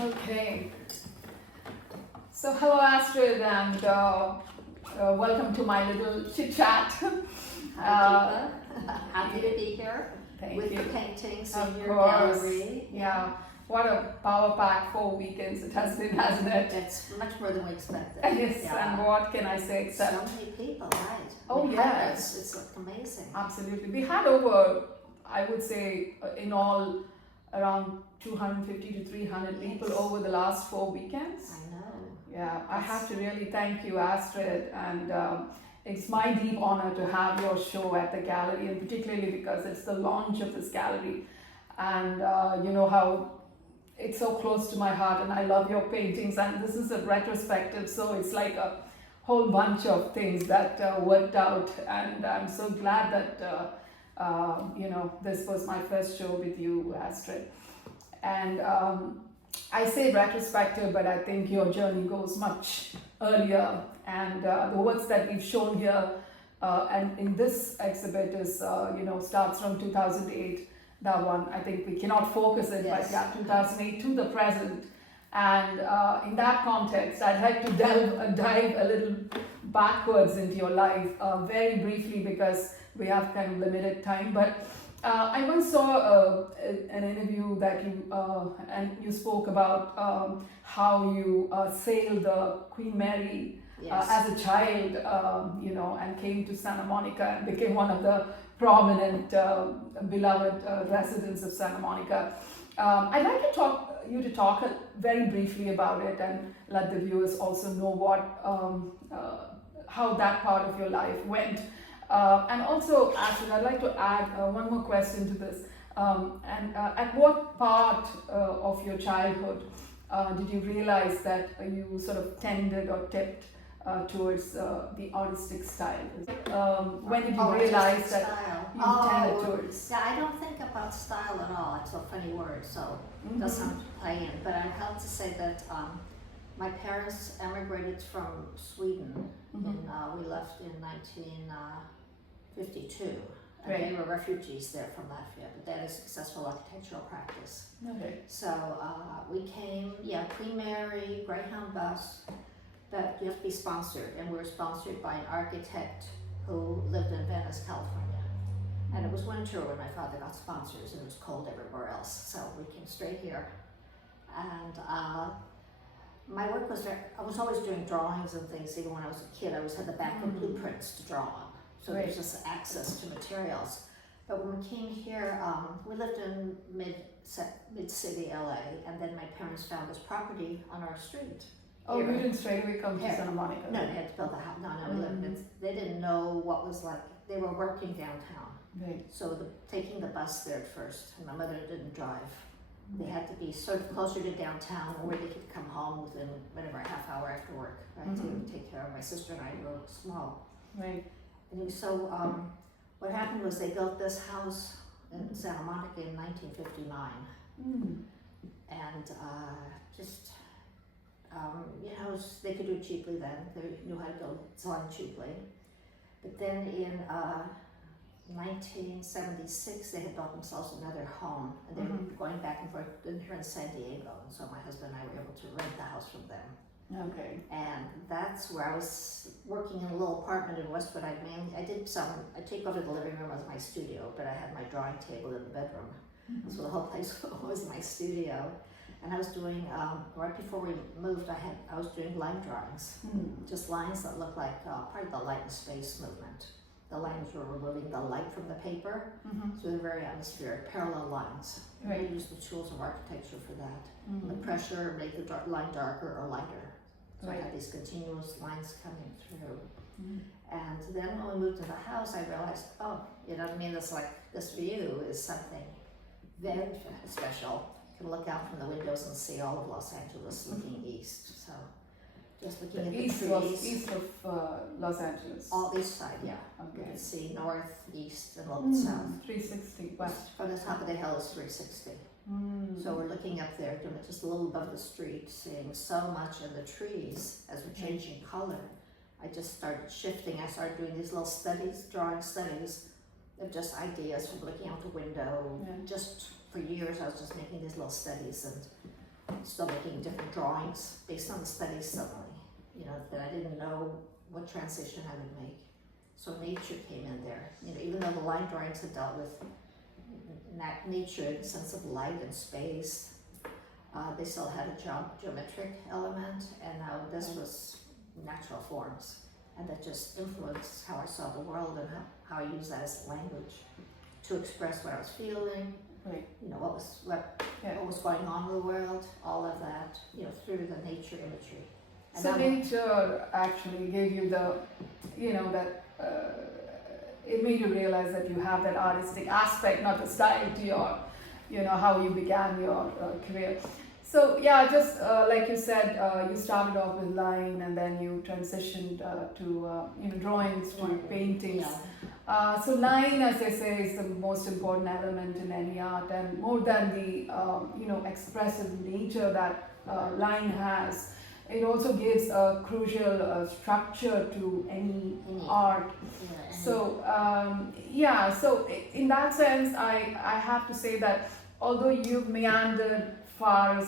Okay. So hello Astrid and welcome to my little chit chat. Hi Deepa. Happy to be here with you. the paintings Of in your course. gallery. Yeah. What a power pack 4 weekends it has been, hasn't it? It's much more than we expected. Yes, and what can I say except... So many people, right? Oh, yes. It's amazing. Absolutely. We had over, I would say, in all, around 250 to 300 people over the last 4 weekends. I know. Yeah, I have to really thank you, Astrid, and it's my deep honor to have your show at the gallery, and particularly because it's the launch of this gallery, and you know how it's so close to my heart, and I love your paintings, and this is a retrospective, so it's like a whole bunch of things that worked out, and I'm so glad that you know, this was my first show with you, Astrid. And I say retrospective, but I think your journey goes much earlier, and the works that we've shown here and in this exhibit is, you know, starts from 2008. That one, I think we cannot focus it, Yes. but yeah, 2008 to the present. And in that context, I'd like to dive a little backwards into your life very briefly because we have kind of limited time. But I once saw an interview that you and you spoke about how you sailed the Queen Mary as a child, you know, and came to Santa Monica and became one of the prominent, beloved residents of Santa Monica. I'd like you to talk very briefly about it and let the viewers also know what how that part of your life went. And also, Astrid, I'd like to add one more question to this. At what part of your childhood did you realize that you sort of tended or tipped towards the artistic style? When did you realize that you tended towards? Yeah, I don't think about style at all. It's a funny word, so it doesn't play in. But I have to say that my parents emigrated from Sweden. We left in 1952. And they were refugees there from Latvia, but they had a successful architectural practice. Okay. So we came, Queen Mary, Greyhound bus, but you have to be sponsored, and we were sponsored by an architect who lived in Venice, California. And it was winter when my father got sponsors, and it was cold everywhere else, so we came straight here. And my work was I was always doing drawings and things. Even when I was a kid, I always had the back of blueprints to draw on. So there's just access to materials. But when we came here, we lived in mid-city LA, and then my parents found this property on our street. Oh, you didn't straight away come to Santa Monica? No, they had to build a house. No, we lived they didn't know what was like. They were working downtown. Right. So taking the bus there at first. My mother didn't drive. They had to be sort of closer to downtown where they could come home within whatever, a half hour after work, right, to take care of my sister and I. We were small. Right. And so what happened was they built this house in Santa Monica in 1959. And just, you know, they could do it cheaply then. They knew how to build design cheaply. But then in 1976, they had built themselves another home, and they were going back and forth here in San Diego. And so my husband and I were able to rent the house from them. Okay. And that's where I was working in a little apartment in Westwood. I take over the living room as my studio, but I had my drawing table in the bedroom. So the whole place was my studio. And I was doing, right before we moved, I was doing line drawings. Just lines that looked like part of the light and space movement. The lines were removing the light from the paper, so they're very atmospheric, parallel lines. Right. We use the tools of architecture for that. The pressure made the line darker or lighter. So I had these continuous lines coming through. And then when we moved to the house, I realized, oh, you know what I mean? It's like this view is something very special. You can look out from the windows and see all of Los Angeles looking east. So just looking at the trees. East of Los Angeles. All east side, yeah. Okay. You can see north, east, and a little bit south. 360 west. From the top of the hill is 360. So we're looking up there, doing it just a little above the street, seeing so much in the trees as we're changing color. I just started shifting. I started doing these little studies, drawing studies of just ideas from looking out the window. Just for years, I was just making these little studies, and still making different drawings based on the studies suddenly, you know, that I didn't know what transition I would make. So nature came in there, you know, even though the line drawings had dealt with nature in the sense of light and space, they still had a geometric element, and now this was natural forms, and that just influenced how I saw the world and how I used that as language to express what I was feeling, you know, what was going on in the world, all of that, you know, through the nature imagery. And so nature actually gave you the, you know, that it made you realize that you have that artistic aspect, not the style to your, you know, how you began your career. So yeah, just like you said, you started off with line and then you transitioned to you know, drawings, to paintings. So line, as they say, is the most important element in any art, and more than the you know, expressive nature that line has, it also gives a crucial structure to any art. So yeah, so in that sense, I have to say that although you've meandered far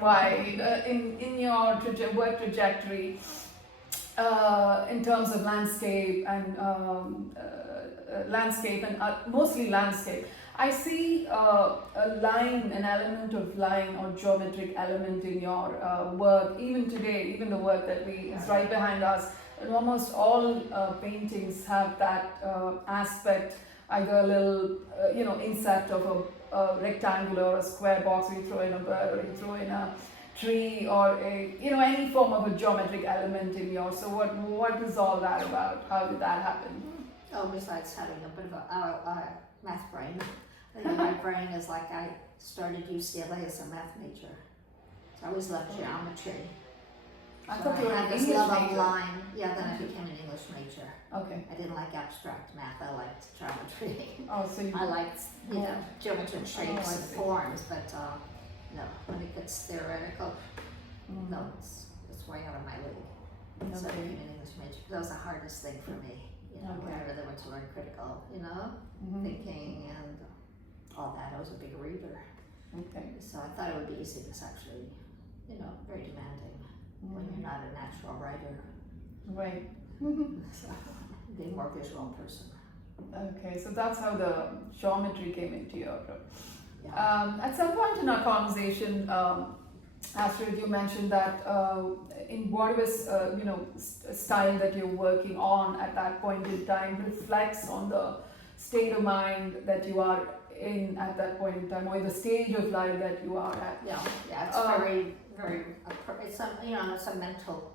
wide in your work trajectory in terms of landscape and mostly landscape, I see a line, an element of line or geometric element in your work. Even today, even the work that is right behind us, and almost all paintings have that aspect, either a little you know, insect of a rectangular or a square box, or you throw in a bird, or you throw in a tree, or a, you know, any form of a geometric element in yours. So what is all that about? How did that happen? Oh, besides having a bit of a math brain. I think my brain is like, I started UCLA as a math major. So I always loved geometry. I thought you were an this English love of major. line. Yeah, then I became an English major. Okay. I didn't like abstract math, I liked geometry. Oh, so you... I liked, you know, geometric shapes and see. forms, but no, when it gets theoretical, no, it's way out of my league. So I became an English major. That was the hardest thing for me, you know, when I really went to learn critical, you know, thinking and all that. I was a big reader. Okay. So I thought it would be easy. It's actually, you know, very demanding when you're not a natural writer. Right. So being more visual person. Okay, so that's how the geometry came into your at some point in our conversation, Astrid, you mentioned that in whatever you know, style that you're working on at that point in time reflects on the state of mind that you are in at that point in time, or the stage of life that you are at. Yeah, it's very, it's a, you know, it's a mental.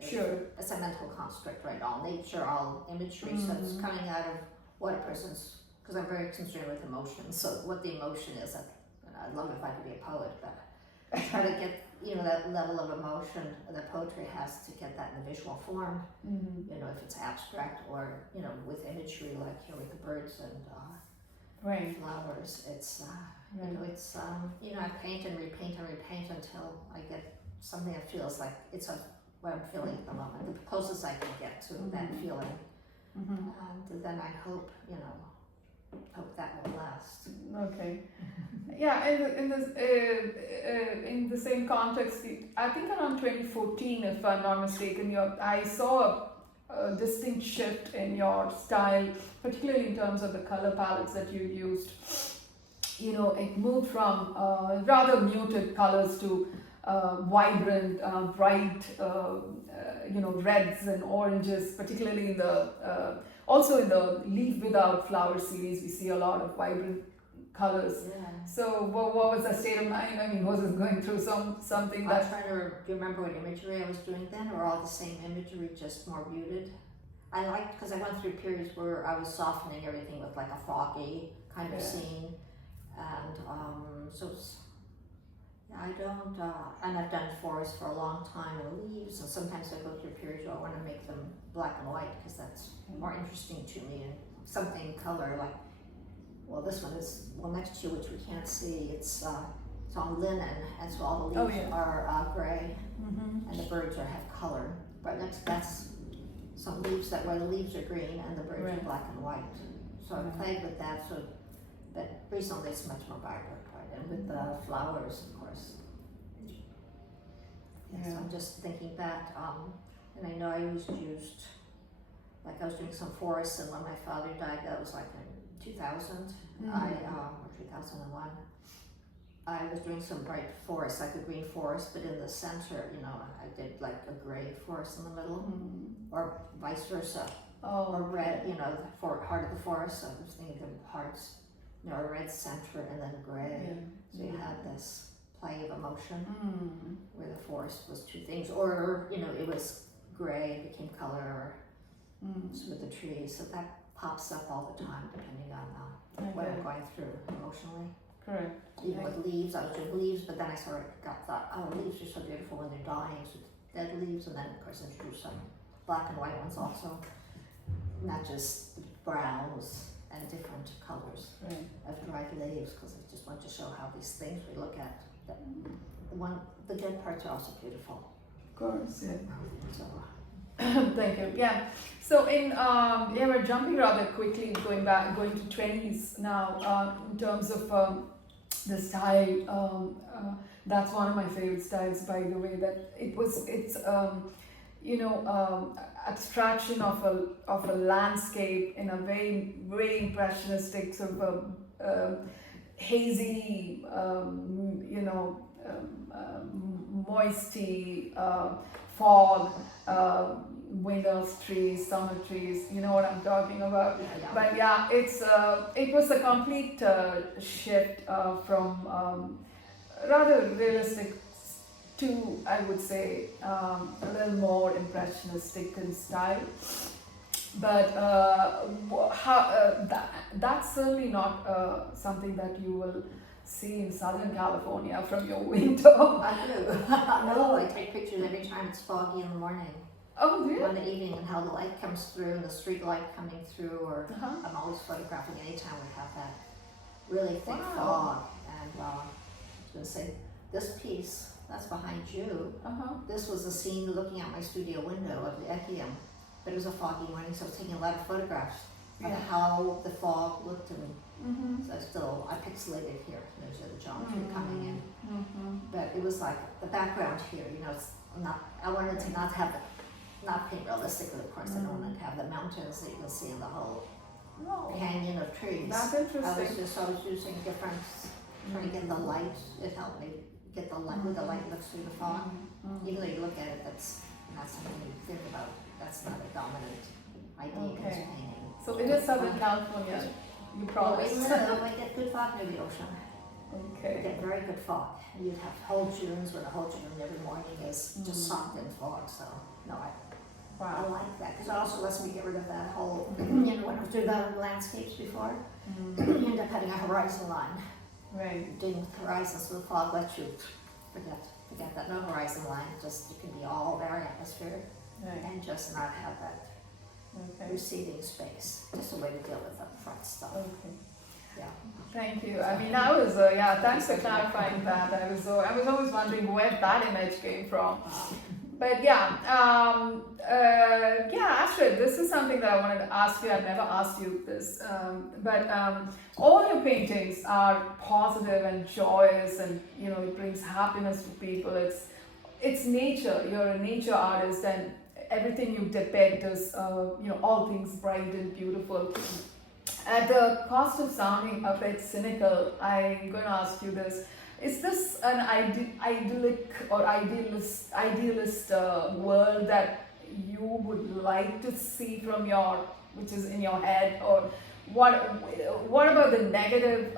Sure. It's a mental construct, right? All nature, all imagery, so it's coming out of what a person's, because I'm very concerned with emotions, so what the emotion is. I'd love it if I could be a poet, but I try to get, you know, that level of emotion that poetry has to get that in the visual form, you know, if it's abstract or, you know, with imagery, like here with the birds and flowers, it's, you know, it's, you know, I paint and repaint until I get something that feels like it's what I'm feeling at the moment, the closest I can get to that feeling. And then I hope, you know, that will last. Okay. Yeah, in the same context, I think around 2014, if I'm not mistaken, I saw a distinct shift in your style, particularly in terms of the color palettes that you used. You know, it moved from rather muted colors to vibrant, bright, you know, reds and oranges, particularly in the also in the Leaf Without Flower series, we see a lot of vibrant colors. Yeah. So what was the state of mind? I mean, was it going through something that... I'm trying to, do you remember what imagery I was doing then, or all the same imagery, just more muted? I liked, because I went through periods where I was softening everything with like a foggy kind of scene, and so it's, I don't, and I've done forests for a long time and leaves, and sometimes I go through periods where I want to make them black and white because that's more interesting to me, and something color like, well, this one is, well, next to you, which we can't see, it's on linen, and so all the leaves are gray, and the birds have color. But next, that's some leaves where the leaves are green and the birds are black and white. So I played with that, so but recently it's much more vibrant, right? And with the flowers, of course. Yeah, so I'm just thinking back, and I know I always used, like I was doing some forests, and when my father died, that was like in 2000, or 2001. I was doing some bright forests, like a green forest, but in the center, you know, I did like a gray forest in the middle, or vice versa. Or red, you know, for heart of the forest. I was thinking of hearts, you know, a red center and then gray. So you had this play of emotion where the forest was two things, or you know, it was gray and became color, so with the trees. So that pops up all the time, depending on what I'm going through emotionally. Correct. Even with leaves, I was doing leaves, but then I sort of thought, oh, leaves are so beautiful when they're dying, so dead leaves, and then of course introduced some black and white ones also. Not just browns and different colors of dried leaves, because I just want to show how these things we look at, the dead parts are also beautiful. Of course, yeah. So, thank you. Yeah. So we're jumping rather quickly, going to 20s now. In terms of the style, that's one of my favorite styles, by the way. That it's abstraction of a landscape in a very, very impressionistic sort of hazy, moisty, fog, windows, trees, summer trees. You know what I'm talking about. But yeah, it was a complete shift from rather realistic to, I would say, a little more impressionistic in style. But that's certainly not something that you will see in Southern California from your window. I do. No, I take pictures every time it's foggy in the morning. Oh, really? In the evening, and how the light comes through, and the street light coming through, or I'm always photographing anytime we have that really thick fog. And I was going to say, this piece, that's behind you. This was a scene looking out my studio window of the Echium, but it was a foggy morning, so I was taking a lot of photographs of how the fog looked, and so I pixelated here. There's the geometry coming in, but it was like the background here. You know, it's not. I wanted to not paint realistically, of course. I don't want to have the mountains that you can see in the whole canyon of trees. That's interesting. I was using different, trying to get the light. It helped me get the light, where the light looks through the fog. Even though you look at it, that's not something you think about. That's not a dominant idea in painting. So it is Southern California, you promised. I get good fog near the ocean. Okay. I get very good fog. You'd have whole Junes where the whole June every morning is just socked in fog. So no, I like that, because it also lets me get rid of that whole, when I do the landscapes before, you end up having a horizon line. Right. Doing horizons, so the fog lets you forget that no horizon line, just you can be all very atmospheric and just not have that receding space. Just a way to deal with the front stuff. Okay. Yeah. Thank you. I mean, I was thanks for clarifying that. I was always wondering where that image came from. But Astrid, this is something that I wanted to ask you. I've never asked you this, but all your paintings are positive and joyous, and it brings happiness to people. It's nature. You're a nature artist, and everything you depict is all things bright and beautiful. At the cost of sounding a bit cynical, I'm going to ask you this. Is this an idyllic or idealist world that you would like to see from which is in your head, or what about the negative?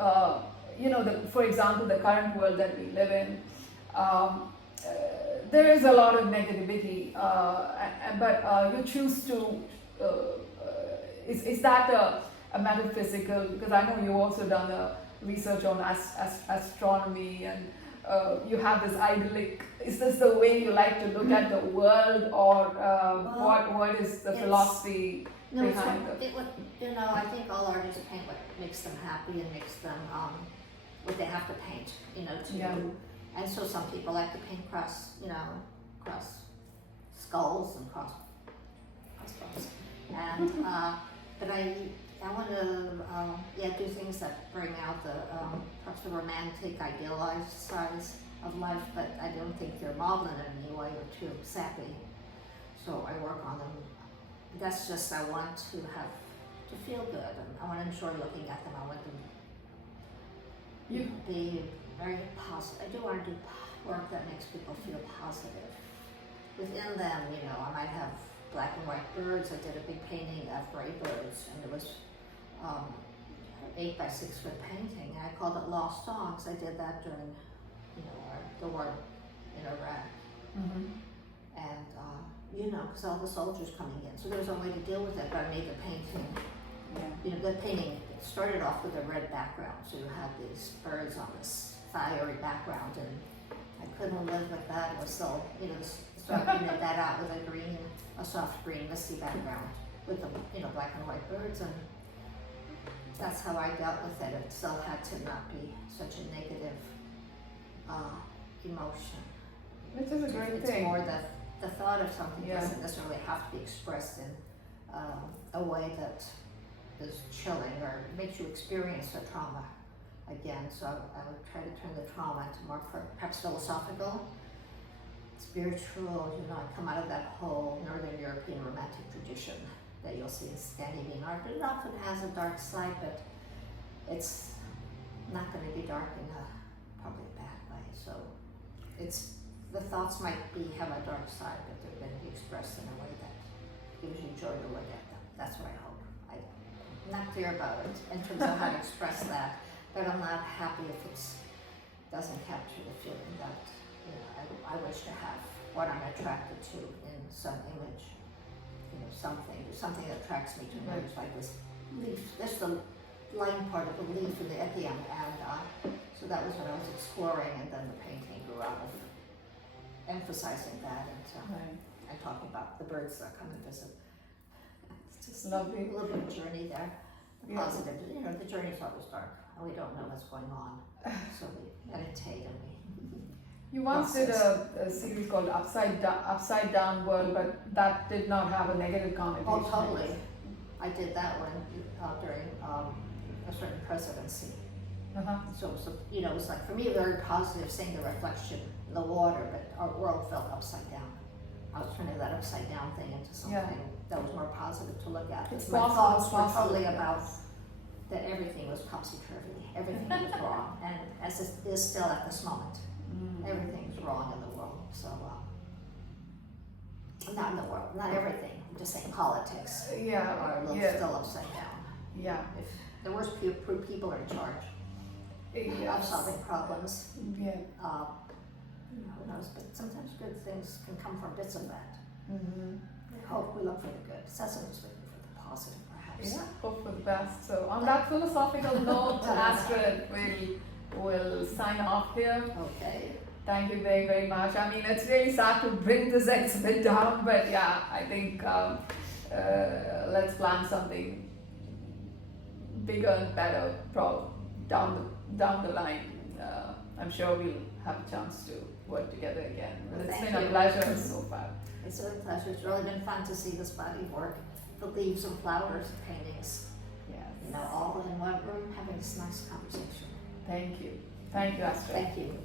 For example, the current world that we live in. There is a lot of negativity, but you choose to. Is that a metaphysical? Because I know you've also done a research on astronomy, and you have this idyllic. Is this the way you like to look at the world, or what is the philosophy behind it? I think all artists paint what makes them happy and makes them what they have to paint. And so some people like to paint cross skulls and cross bones, and but I want to do things that bring out the perhaps the romantic, idealized sides of life, but I don't think they're maudlin in any way or too sappy. So I work on them. That's just, I want to have to feel good, and I want to enjoy looking at them. I want them to be very positive. I do want to do work that makes people feel positive. Within them, I might have black and white birds. I did a big painting of gray birds, and it was 8 by 6 foot painting, and I called it Lost Songs. I did that during, the war in Iraq, and because all the soldiers coming in, so there was a way to deal with it. But I made the painting. Yeah. The painting started off with a red background, so you had these birds on this fiery background, and I couldn't live with that. It was so, so I painted that out with a soft green, misty background with the, black and white birds, and that's how I dealt with it. It still had to not be such a negative emotion. Which is a great it's thing. It's more the thought of something doesn't necessarily have to be expressed in a way that is chilling or makes you experience a trauma again. So I would try to turn the trauma into more perhaps philosophical, spiritual. I come out of that whole Northern European romantic tradition that you'll see in Scandinavian art, but it often has a dark side, but it's not going to be dark in a probably a bad way. So the thoughts might have a dark side, but they're going to be expressed in a way that gives you joy to look at them. That's what I hope. I'm not clear about it in terms of how to express that, but I'm not happy if it doesn't capture the feeling that I wish to have, what I'm attracted to in some image. Something that attracts me to an image, like this leaf. That's the line part of the leaf in the epium, and so that was what I was exploring, and then the painting grew out of emphasizing that and talking about the birds that come and visit. It's just lovely. A little bit of journey there. Positive. The journey's always dark, and we don't know what's going on, so we meditate and we. You once did a series called Upside Down World, but that did not have a negative connotation. Oh, totally. I did that one during a certain presidency. So it was, it was like, for me, very positive, seeing the reflection in the water, but our world felt upside down. I was turning that upside down thing into something that was more positive to look at. It's My thoughts were possible, totally about that everything was topsy-turvy, everything was wrong, and as it is still at this moment. Everything's wrong in the world, so not in the world, not everything. I'm just saying politics are still upside down. Yeah. If the worst people are in charge of solving problems, who knows? But sometimes good things can come from bits of that. I hope we look for the good. Cecily's looking for the positive, perhaps. Yeah, hope for the best. So on that philosophical note, Astrid, we'll sign off here. Okay. Thank you very, very much. I mean, it's really sad to bring this exhibit down, but I think let's plan something bigger and better down the line. I'm sure we'll have a chance to work together again. But it's been a pleasure so far. It's been a pleasure. It's really been fun to see this body of work, the leaves and flowers, paintings. Yes. All in one room, having this nice conversation. Thank you. Thank you, Astrid. Thank you.